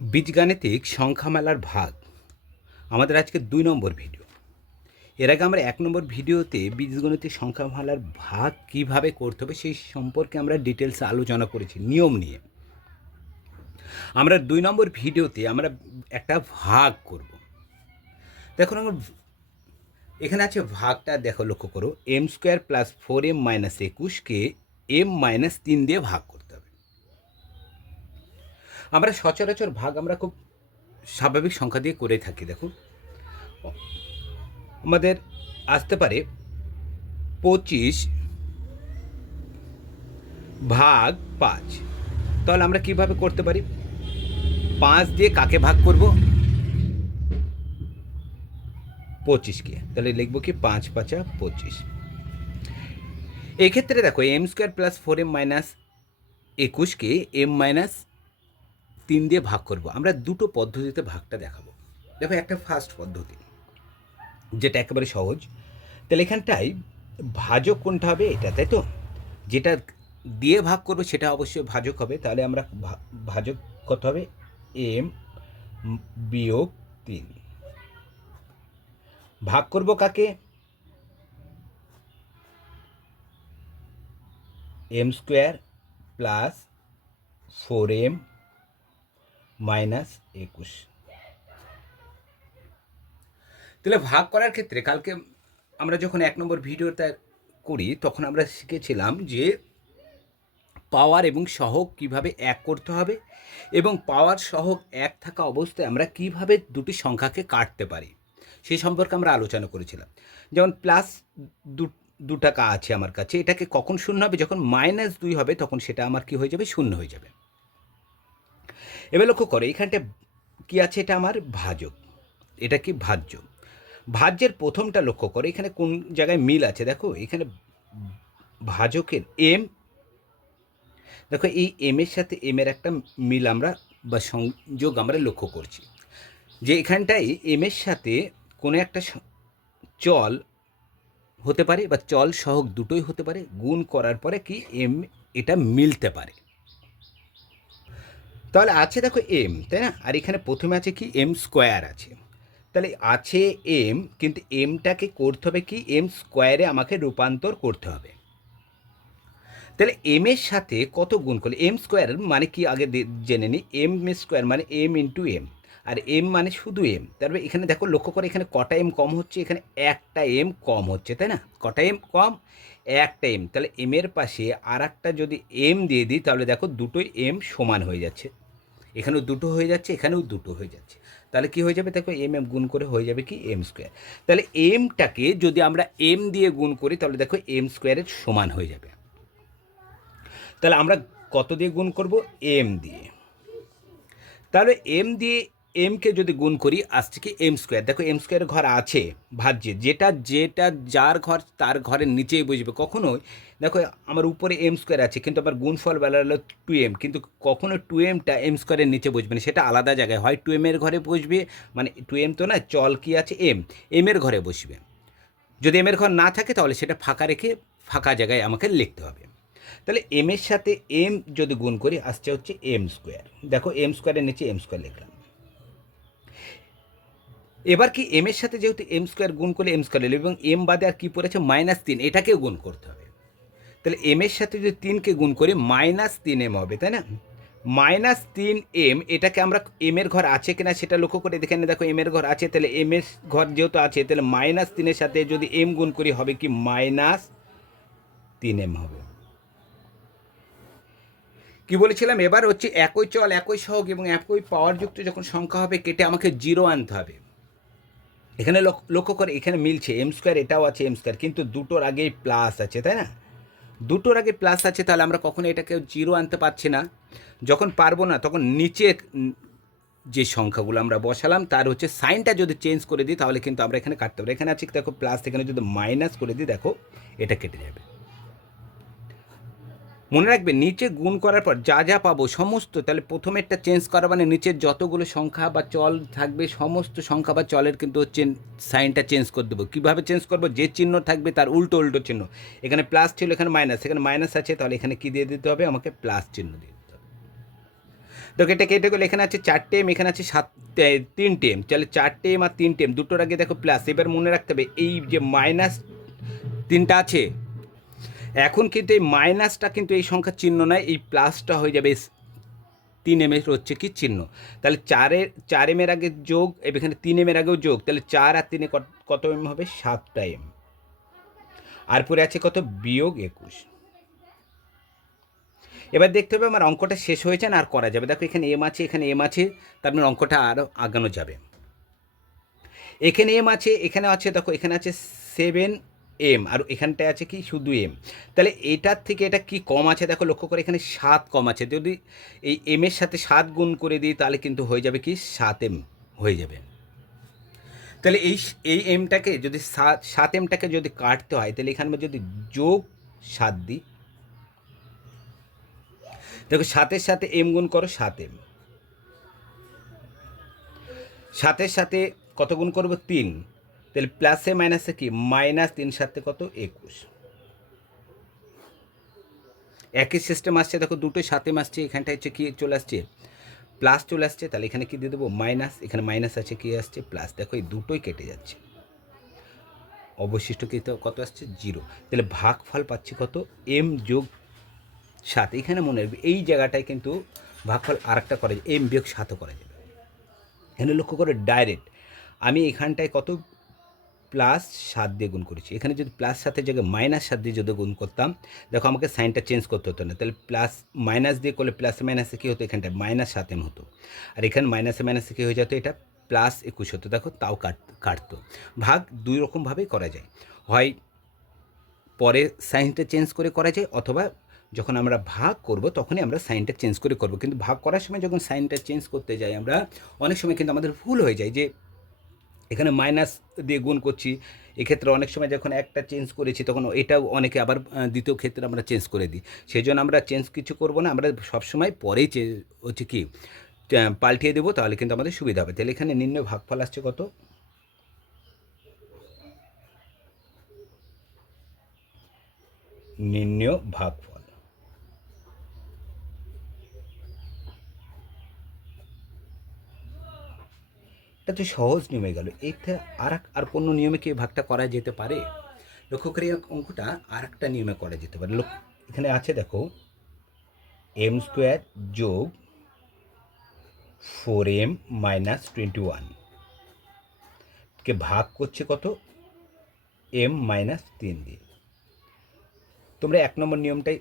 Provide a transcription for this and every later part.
বীজগাণিতিক সংখ্যা মেলার ভাগ। আমাদের আজকে দুই নম্বর ভিডিও। এর আগে আমরা এক নম্বর ভিডিওতে বীজগণিতিক সংখ্যা মেলার ভাগ কীভাবে করতে হবে সেই সম্পর্কে আমরা ডিটেলসে আলোচনা করেছি, নিয়ম নিয়ে। আমরা দুই নম্বর ভিডিওতে আমরা একটা ভাগ করব। দেখুন, আমার এখানে আছে ভাগটা, দেখো লক্ষ্য করো M square plus four M minus একুশকে M minus তিন দিয়ে ভাগ করতে আমরা সচরাচর ভাগ আমরা খুব স্বাভাবিক সংখ্যা দিয়ে করে থাকি, দেখুন। আমাদের আসতে পারে পঁচিশ ভাগ পাঁচ। তাহলে আমরা কীভাবে করতে পারি? পাঁচ দিয়ে কাকে ভাগ করব? পঁচিশকে। তাহলে লিখব কি পাঁচ পাঁচা পঁচিশ। এক্ষেত্রে দেখো M square plus four M minus একুশকে M minus তিন দিয়ে ভাগ করব। আমরা দুটো পদ্ধতিতে ভাগটা দেখাবো। দেখো, একটা ফার্স্ট পদ্ধতি, যেটা একেবারে সহজ। তাহলে এখানটায় ভাজক কোনটা হবে? এটা তাই তো যেটা দিয়ে ভাগ করব, সেটা অবশ্যই ভাজক হবে। তাহলে আমরা ভাজক কত হবে? এম বিয়োগ তিন। ভাগ করব কাকে? M square plus four M minus একুশ। তাহলে ভাগ করার ক্ষেত্রে কালকে আমরা যখন এক নম্বর ভিডিওটা করি, তখন আমরা শিখেছিলাম যে পাওয়ার এবং সহগ কীভাবে এক করতে হবে এবং পাওয়ার সহগ এক থাকা অবস্থায় আমরা কীভাবে দুটি সংখ্যাকে কাটতে পারি সেই সম্পর্কে আমরা আলোচনা করেছিলাম। যেমন প্লাস দু দু টাকা আছে আমার কাছে, এটাকে কখন শূন্য হবে? যখন মাইনাস দুই হবে, তখন সেটা আমার কি হয়ে যাবে? শূন্য হয়ে যাবে। এবার লক্ষ্য করো, এখানটা কি আছে? এটা আমার ভাজক এটা কি ভাজ্য? ভাজ্যের প্রথমটা লক্ষ্য করো, এখানে কোন জায়গায় মিল আছে? দেখো, এখানে ভাজকের এম, দেখো, এই এম এর সাথে এম এর একটা মিল আমরা বা সংযোগ আমরা লক্ষ্য করছি। যে এখানটায় এম এর সাথে কোনো একটা চল হতে পারে বা চল সহগ দুটোই হতে পারে, গুণ করার পরে কি এম এটা মিলতে পারে। তাহলে আছে দেখো এম তাই না? আর এখানে প্রথমে আছে কি? এম স্কোয়ার আছে। তাহলে আছে এম কিন্তু এমটাকে করতে হবে কি? এম স্কোয়ারে আমাকে রূপান্তর করতে হবে। তাহলে এম এর সাথে কত গুণ করলে? এম স্কোয়ার মানে কি? আগে জেনে নিই এম স্কোয়ার মানে এম ইন্টু এম আর এম মানে শুধু এম তারপরে এখানে দেখো, লক্ষ্য করে এখানে কটা এম কম হচ্ছে? এখানে একটা এম কম হচ্ছে, তাই না? কটা এম কম? একটা এম তাহলে এম এর পাশে আর একটা যদি এম দিয়ে দিই, তাহলে দেখো দুটোই এম সমান হয়ে যাচ্ছে। এখানেও দুটো হয়ে যাচ্ছে, এখানেও দুটো হয়ে যাচ্ছে। তাহলে কি হয়ে যাবে? দেখো এম এম গুণ করে হয়ে যাবে কি এম স্কোয়ার তাহলে এমটাকে যদি আমরা এম দিয়ে গুণ করি, তাহলে দেখো এম স্কোয়ারের সমান হয়ে যাবে। তাহলে আমরা কত দিয়ে গুণ করব? এম দিয়ে। তাহলে এম দিয়ে এমকে যদি গুণ করি, আসছে কি এম স্কোয়ার দেখো এম স্কোয়ার ঘর আছে, ভাজ্যে। যেটা যেটা যার ঘর, তার ঘরের নিচেই বুঝবে কখনোই, দেখো আমার উপরে এম স্কোয়ার আছে, কিন্তু আবার গুণফল বেলা হলো টু এম কিন্তু কখনো টু এমটা এম স্কোয়ারের নিচে বসবে না, সেটা আলাদা জায়গায় হয়। টু এমের ঘরে বসবে মানে টু এম তো না, চল কি আছে এম এমের ঘরে বসবে। যদি এমের ঘর না থাকে, তাহলে সেটা ফাঁকা রেখে ফাঁকা জায়গায় আমাকে লিখতে হবে। তাহলে এম এর সাথে এম যদি গুণ করি, আসছে হচ্ছে এম স্কোয়ার দেখো এম স্কোয়ারের নিচে এম স্কোয়ার লিখলাম। এবার কি এম এর সাথে যেহেতু এম স্কোয়ার গুণ করলে এম স্কোয়ার এলো এবং এম বাদে আর কি পড়েছে মাইনাস তিন, এটাকেও গুণ করতে হবে। তাহলে এম এর সাথে যদি তিনকে গুণ করি মাইনাস তিন এম হবে, তাই না? মাইনাস তিন এম এটাকে আমরা এম এর ঘর আছে কিনা সেটা লক্ষ্য করে দেখে দেখো এম এর ঘর আছে, তাহলে এম এর ঘর যেহেতু আছে, তাহলে মাইনাস তিনের সাথে যদি এম গুণ করি, হবে কি মাইনাস তিন এম হবে। কি বলেছিলাম? এবার হচ্ছে একই চল, একই সহগ এবং একই পাওয়ারযুক্ত যখন সংখ্যা হবে, কেটে আমাকে জিরো আনতে হবে। এখানে লক্ষ- লক্ষ্য করে এখানে মিলছে এম স্কোয়ার এটাও আছে এম স্কোয়ার কিন্তু দুটোর আগেই প্লাস আছে, তাই না? দুটোর আগে প্লাস আছে, তাহলে আমরা কখনো এটাকে জিরো আনতে পারছি না। যখন পারব না, তখন নিচে যে সংখ্যাগুলো আমরা বসালাম, তার হচ্ছে সাইনটা যদি চেঞ্জ করে দিই, তাহলে কিন্তু আমরা এখানে কাটতে পারি। এখানে আছে দেখো প্লাস এখানে যদি মাইনাস করে দিই, দেখো, এটা কেটে যাবে। মনে রাখবে, নিচে গুণ করার পর যা যা পাবো, সমস্ত, তাহলে প্রথমেরটা চেঞ্জ করা মানে নিচের যতগুলো সংখ্যা বা চল থাকবে, সমস্ত সংখ্যা বা চলের কিন্তু হচ্ছে সাইনটা চেঞ্জ করে দেবো। কীভাবে চেঞ্জ করব? যে চিহ্ন থাকবে তার উল্টো উল্টো চিহ্ন। এখানে প্লাস ছিল, এখানে মাইনাস এখানে মাইনাস আছে, তাহলে এখানে কী দিয়ে দিতে হবে? আমাকে প্লাস চিহ্ন দিয়ে দিতে হবে। দেখো, এটা কেটে গেলে, এখানে আছে চারটে এম এখানে আছে সাত তিনটে এম তাহলে চারটে এম আর তিনটে এম দুটোর আগে দেখো প্লাস এবার মনে রাখতে হবে, এই যে মাইনাস তিনটা আছে এখন কিন্তু এই মাইনাসটা কিন্তু এই সংখ্যার চিহ্ন নয়, এই প্লাসটা হয়ে যাবে তিন এমের হচ্ছে কি চিহ্ন। তাহলে চারের চার এমের আগে যোগ, এখানে তিন এমের আগেও যোগ, তাহলে চার আর তিনে কত এম হবে? সাতটা এম। আর পরে আছে কত? বিয়োগ একুশ। এবার দেখতে হবে আমার অঙ্কটা শেষ হয়েছে না আর করা যাবে। দেখো এখানে এম আছে, এখানে এম আছে, তার মানে অঙ্কটা আরও আগানো যাবে। এখানে এম আছে, এখানে আছে, দেখো এখানে আছে সেভেন এম আর এখানটায় আছে কি? শুধু এম তাহলে এটার থেকে এটা কি কম আছে? দেখো, লক্ষ্য করে এখানে সাত কম আছে। যদি এই এম এর সাথে সাত গুণ করে দিই, তাহলে কিন্তু হয়ে যাবে কি? সাত এম হয়ে যাবে। তাহলে এই এই এমটাকে যদি সাত সাত এমটাকে যদি কাটতে হয়, তাহলে এখানে যদি যোগ সাত দিই, দেখো সাতের সাথে এম গুণ করো, সাত এম সাতের সাথে কত গুণ করব? তিন। তাহলে প্লাসে মাইনাসে কি? মাইনাস তিন সাথে কত? একুশ। একই সিস্টেম আসছে, দেখো দুটোই সাথে আসছে এখানটা হচ্ছে কি চলে আসছে? প্লাস চলে আসছে, তাহলে এখানে কি দিয়ে দেবো? মাইনাস এখানে মাইনাস আছে, কি আসছে? প্লাস দেখো এই দুটোই কেটে যাচ্ছে। অবশিষ্ট কি কত আসছে? জিরো তাহলে ভাগফল পাচ্ছি কত? এম যোগ সাত। এখানে মনে রাখবে, এই জায়গাটায় কিন্তু ভাগফল আর একটা করা যায় এম বিয়োগ সাতও করা যাবে। এখানে লক্ষ্য করে ডাইরেক্ট আমি এখানটায় কত প্লাস সাত দিয়ে গুণ করেছি। এখানে যদি প্লাস সাতের জায়গায় মাইনাস সাত দিয়ে যদি গুণ করতাম, দেখো আমাকে সাইনটা চেঞ্জ করতে হতো না। তাহলে প্লাস মাইনাস দিয়ে করলে প্লাসে মাইনাসে কী হতো? এখানটায় মাইনাস সাত এম হতো। আর এখানে মাইনাসে মাইনাসে কী হয়ে যেত? এটা প্লাস একুশ হতো। দেখো তাও কাট, কাটতো। ভাগ দুই রকমভাবেই করা যায়। হয় পরে সাইনটা চেঞ্জ করে করা যায়, অথবা যখন আমরা ভাগ করব, তখনই আমরা সাইনটা চেঞ্জ করে করব। কিন্তু ভাগ করার সময় যখন সাইনটা চেঞ্জ করতে যাই, আমরা অনেক সময় কিন্তু আমাদের ভুল হয়ে যায় যে এখানে মাইনাস দিয়ে গুণ করছি। এক্ষেত্রে অনেক সময় যখন একটা চেঞ্জ করেছি, তখন এটাও অনেকে আবার দ্বিতীয় ক্ষেত্রে আমরা চেঞ্জ করে দিই। সেই জন্য আমরা চেঞ্জ কিছু করব না, আমরা সবসময় পরেই চে, হচ্ছে কি পাল্টিয়ে দেবো, তাহলে কিন্তু আমাদের সুবিধা হবে। তাহলে এখানে নিম্ন ভাগফল আসছে কত? নির্ণয় ভাগফল। এটা তো সহজ নিয়মে গেল। এটা আর এক আর কোনো নিয়মে কি ভাগটা করা যেতে পারে? লক্ষ্য করে অঙ্কটা আর একটা নিয়মে করা যেতে পারে। এখানে আছে দেখো এম স্কোয়ার যোগ four M minus twenty one কে ভাগ করছে কত? এম মাইনাস তিন দিয়ে। তোমরা এক নম্বর নিয়মটাই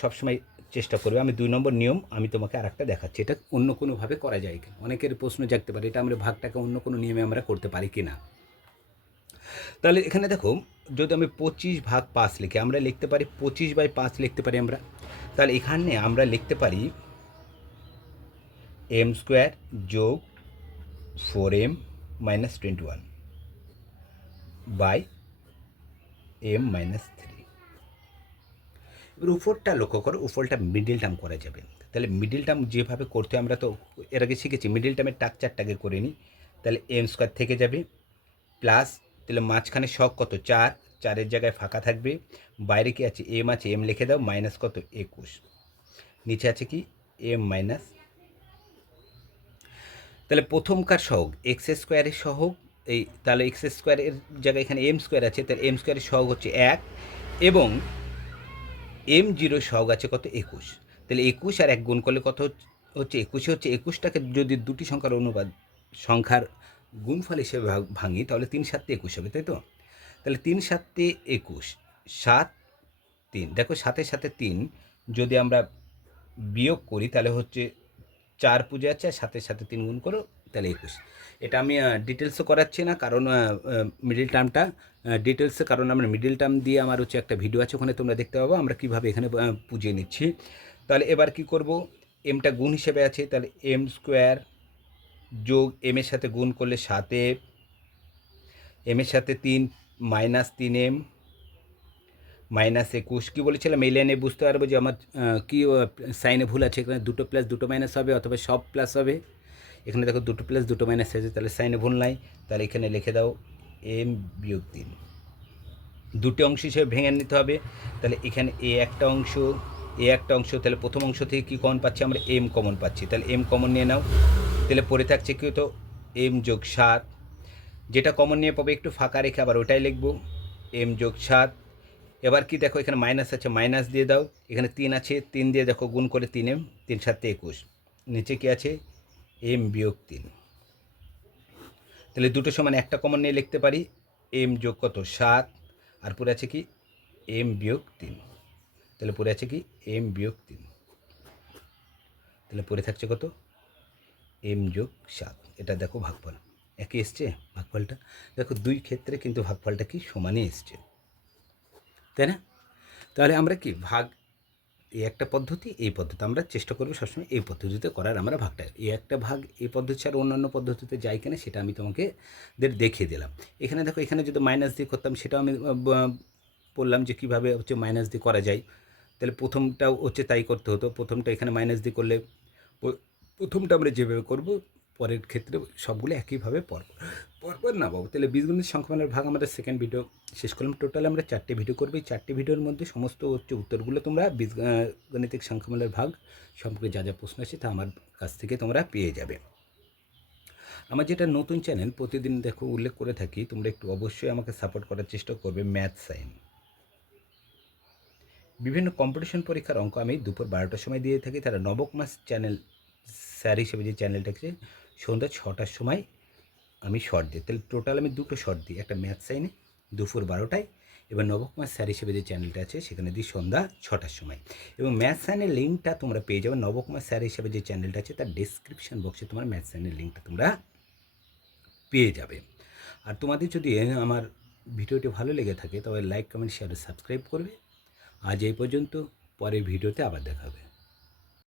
সবসময় চেষ্টা করবে। আমি দুই নম্বর নিয়ম আমি তোমাকে আর একটা দেখাচ্ছি। এটা অন্য কোনোভাবে করা যায় কিনা। অনেকের প্রশ্ন জাগতে পারে, এটা আমরা ভাগটাকে অন্য কোনো নিয়মে আমরা করতে পারি কি না তাহলে এখানে দেখো, যদি আমি পঁচিশ ভাগ পাঁচ লিখি, আমরা লিখতে পারি পঁচিশ বাই পাঁচ লিখতে পারি আমরা। তাহলে এখানে আমরা লিখতে পারি এম স্কোয়ার যোগ four M minus twenty one by M minus three এবার উপরটা লক্ষ্য করো, উপরটা মিডিল টার্ম করা যাবে। তাহলে মিডিল টার্ম যেভাবে করতে আমরা তো এর আগে শিখেছি মিডিল টার্মের টাকচারটাকে করে নিই। তাহলে এম স্কোয়ার থেকে যাবে প্লাস তাহলে মাঝখানে শখ কত? চার, চারের জায়গায় ফাঁকা থাকবে। বাইরে কি আছে? এম আছে এম লিখে দাও মাইনাস কত? একুশ। নিচে আছে কি? এম মাইনাস তাহলে প্রথমকার সহগ এক্স স্কোয়ারের সহগ, এই তাহলে এক্স স্কোয়ারের জায়গায় এখানে এম স্কোয়ার আছে, তাহলে এম স্কোয়ারের সহগ হচ্ছে এক। এবং এম জিরো সহগ আছে কত? একুশ। তাহলে একুশ আর এক গুণ করলে কত হচ্ছে- একুশে হচ্ছে একুশটাকে যদি দুটি সংখ্যার অনুবাদ, সংখ্যার গুণফল হিসেবে ভাঙি, তাহলে তিন সাতে একুশ হবে, তাই তো? তাহলে তিন সাতে একুশ, সাত তিন। দেখো সাথে সাথে তিন, যদি আমরা বিয়োগ করি, তাহলে হচ্ছে চার পুজো আছে আর সাথে সাথে তিন গুণ করো তাহলে একুশ। এটা আমি ডিটেলসও করাচ্ছি না, কারণ মিডিল টার্মটা ডিটেলসে কারণ আমরা মিডিল টার্ম দিয়ে আমার হচ্ছে একটা ভিডিও আছে, ওখানে তোমরা দেখতে পাবো, আমরা কীভাবে এখানে পুজিয়ে নিচ্ছি। তাহলে এবার কি করব? এমটা গুণ হিসেবে আছে, তাহলে এম স্কোয়ার যোগ এম এর সাথে গুণ করলে সাতে এম এর সাথে তিন মাইনাস তিন এম মাইনাস একুশ। কী বলেছিলাম? এই লাইনে বুঝতে পারব যে আমার কী সাইনে ভুল আছে, এখানে দুটো প্লাস দুটো মাইনাস হবে, অথবা সব প্লাস হবে। এখানে দেখো দুটো প্লাস দুটো মাইনাস আছে, তাহলে সাইনে ভুল নাই, তাহলে এখানে লিখে দাও এম বিয়োগ তিন। দুটো অংশ হিসেবে ভেঙে নিতে হবে, তাহলে এখানে এ একটা অংশ এ একটা অংশ, তাহলে প্রথম অংশ থেকে কী কমন পাচ্ছি আমরা? এম কমন পাচ্ছি। তাহলে এম কমন নিয়ে নাও, তাহলে পড়ে থাকছে কি তো এম যোগ সাত। যেটা কমন নিয়ে পাবে একটু ফাঁকা রেখে আবার ওটাই লিখব। এম যোগ সাত। এবার কি দেখো, এখানে মাইনাস আছে মাইনাস দিয়ে দাও। এখানে তিন আছে, তিন দিয়ে দেখো, গুণ করে তিন এম তিন সাতে একুশ। নিচে কি আছে? এম বিয়োগ তিন। তাহলে দুটো সমান একটা কমন নিয়ে লিখতে পারি এম যোগ কত? সাত। আর পরে আছে কি? এম বিয়োগ তিন। তাহলে পরে আছে কি? এম বিয়োগ তিন। তাহলে পরে থাকছে কত? এম যোগ সাত। এটা দেখো ভাগফল। একই এসছে ভাগফলটা? দেখো দুই ক্ষেত্রে কিন্তু ভাগফলটা কি সমানই এসছে। তাই না? তাহলে আমরা কি ভাগ এই একটা পদ্ধতি, এই পদ্ধতি, আমরা চেষ্টা করব সবসময় এই পদ্ধতিতে করার, আমরা ভাগটা, এই একটা ভাগ, এই পদ্ধতি ছাড়া অন্যান্য পদ্ধতিতে যাই কিনা সেটা আমি তোমাকে দেখিয়ে দিলাম। এখানে দেখো, এখানে যদি মাইনাস দিয়ে করতাম, সেটাও আমি বললাম যে কীভাবে হচ্ছে মাইনাস দিয়ে করা যায়। তাহলে প্রথমটাও হচ্ছে তাই করতে হতো। প্রথমটা এখানে মাইনাস দিয়ে করলে প্রথমটা আমরা যেভাবে করব পরের ক্ষেত্রে সবগুলো একইভাবে পরপর পরপর না বাবু তাহলে বীজগণিত সংখ্যামানের ভাগ আমাদের সেকেন্ড ভিডিও শেষ করলাম। টোটাল আমরা চারটে ভিডিও করব। এই চারটে ভিডিওর মধ্যে সমস্ত হচ্ছে উত্তরগুলো তোমরা বীজ আহ, গণিতিক সংখ্যামানের ভাগ সম্পর্কে যা যা প্রশ্ন আছে তা আমার কাছ থেকে তোমরা পেয়ে যাবে। আমার যেটা নতুন চ্যানেল প্রতিদিন দেখো উল্লেখ করে থাকি তোমরা একটু অবশ্যই আমাকে সাপোর্ট করার চেষ্টা করবে ম্যাথ সাইন বিভিন্ন কম্পিটিশন পরীক্ষার অঙ্ক আমি দুপুর বারোটার সময় দিয়ে থাকি। তারা নবক মাস চ্যানেল স্যার হিসেবে যে চ্যানেলটা আছে সন্ধ্যা ছটার সময় আমি শর্ট দিই। তাহলে টোটাল আমি দুটো শর্ট দিই। একটা ম্যাথ সাইনে দুপুর বারোটায়। এবার নবক মাস স্যার হিসেবে যে চ্যানেলটা আছে, সেখানে দিই সন্ধ্যা ছটার সময়। এবং ম্যাথ সাইনের লিঙ্কটা তোমরা পেয়ে যাবে। নবক মাস স্যার হিসেবে যে চ্যানেলটা আছে, তার ডিসক্রিপশন বক্সে তোমার ম্যাথ সাইনের লিঙ্কটা তোমরা পেয়ে যাবে। আর তোমাদের যদি আমার ভিডিওটি ভালো লেগে থাকে, তবে লাইক কমেন্ট শেয়ার সাবস্ক্রাইব করবে। আজ এই পর্যন্ত, পরের ভিডিওতে আবার দেখা হবে।